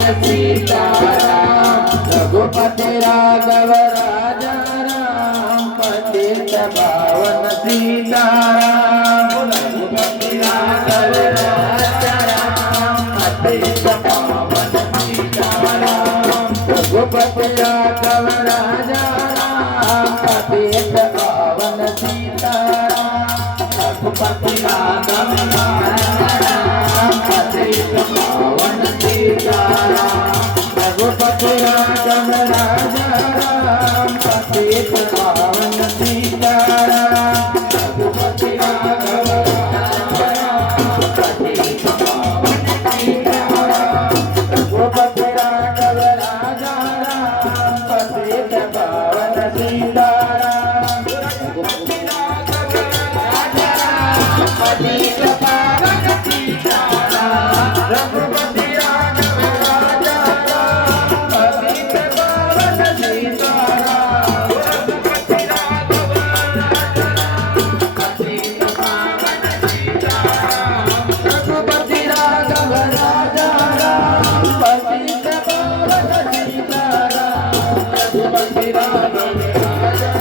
सीताराम रघुपति राघव राजा राम पतित पावन सीताराम रघुपति राघव राजा राम पतित पावन सीताराम रघुपति राघव राजा राम पतित पावन सीताराम रघुपति राघव राजा राम पतित पावन सीताराम रघुपति राघव राजा राम पतित पावन सीताराम रघुपति राघव राजा राम पतित पावन सीताराम रघुपति राघव राजा राम पतित पावन सीताराम रघुपति राघव राजा राम पतित पावन सीताराम रघुपति राघव राजा राम पतित पावन सीताराम रघुपति राघव राजा राम पतित पावन सीताराम रघुपति राघव राजा राम पतित पावन सीताराम रघुपति राघव राजा राम पतित पावन सीताराम रघुपति राघव राजा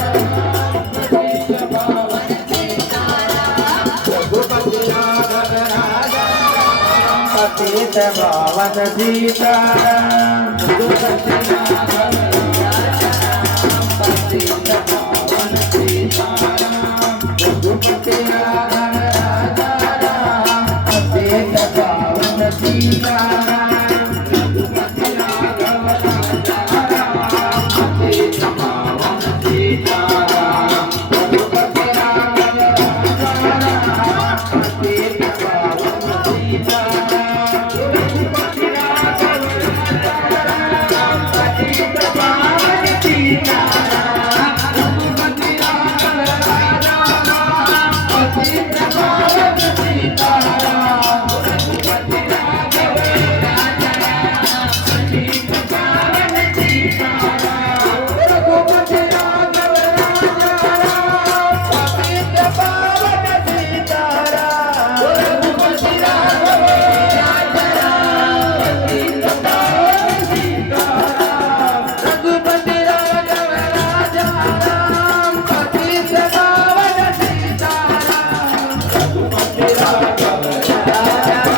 पतित पावन सीताराम रघुपति राघव राजा पतित पावन सीताराम रघुपति राघव राजा पतित पावन सीताराम रघुपति राघव राजा पतित पावन सीताराम रघुपति राघव राजा पतित पावन सीताराम रघुपति राघव राजा पतित पावन सीताराम रघुपति राघव राजा पतित पावन सीताराम रघुपति राघव राजा पतित पावन सीताराम रघुपति राघव राजा पतित पावन सीताराम रघुपति राघव राजा पतित पावन सीताराम रघुपति राघव राजा पतित पावन सीताराम रघुपति राघव राजा पतित पावन सीताराम रघुपति राघव राजा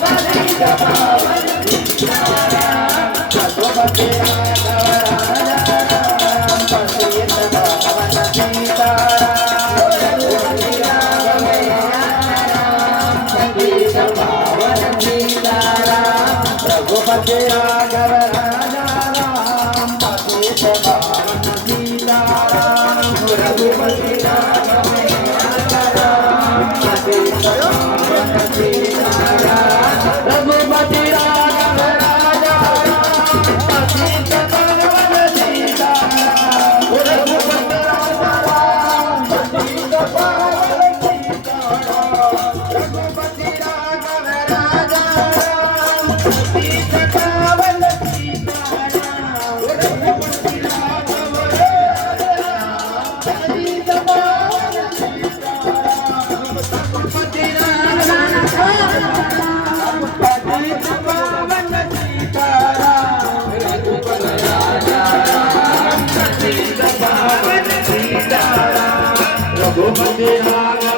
पतित पावन सीताराम रघुपति राघव पतित पावन सीताराम रघुपति राघव राजा पतित पावन सीताराम रघुपति राघव राजा पतित पावन सीताराम रघुपति राघव राजा पतित पावन सीताराम रघुपति राघव पतित पावन सीताराम रघुपति राघव राजा पतित पावन सीताराम रघुपति राघव राजा पतित पावन सीताराम रघुपति राघव पतित पावन सीताराम रघुपति राजा पतित पावन सीताराम रघुपति राघव